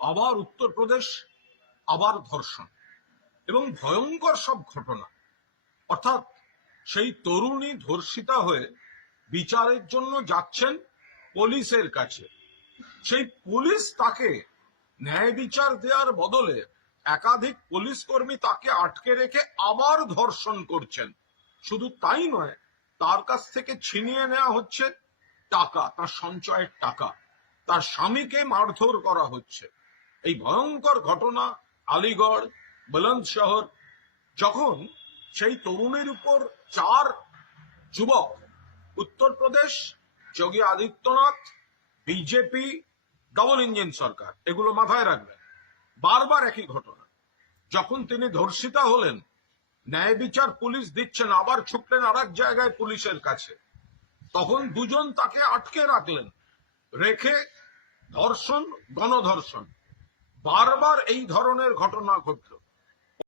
আবার উত্তরপ্রদেশ, আবার ধর্ষণ। এবং ভয়ঙ্কর সব ঘটনা। অর্থাৎ সেই তরুণী ধর্ষিতা হয়ে বিচারের জন্য যাচ্ছেন পুলিশের কাছে। সেই পুলিশ তাকে ন্যায় বিচার দেওয়ার বদলে একাধিক পুলিশ কর্মী তাকে আটকে রেখে আবার ধর্ষণ করছেন। শুধু তাই নয়, তার কাছ থেকে ছিনিয়ে নেওয়া হচ্ছে টাকা, তার সঞ্চয়ের টাকা। তার স্বামীকে মারধর করা হচ্ছে। এই ভয়ঙ্কর ঘটনা আলিগড়, বুলন্দশহর, যখন সেই তরুণের উপর চার যুবক Uttar Pradesh Yogi Adityanath, BJP double engine সরকার, এগুলো মাথায় রাখবেন। বারবার একই ঘটনা। যখন তিনি ধর্ষিতা হলেন, ন্যায় বিচার পুলিশ দিচ্ছেন, আবার ছুটলেন আর এক জায়গায় পুলিশের কাছে। তখন দুজন তাকে আটকে রাখলেন, রেখে ধর্ষণ, গণধর্ষণ। বারবার এই ধরনের ঘটনা ঘটল।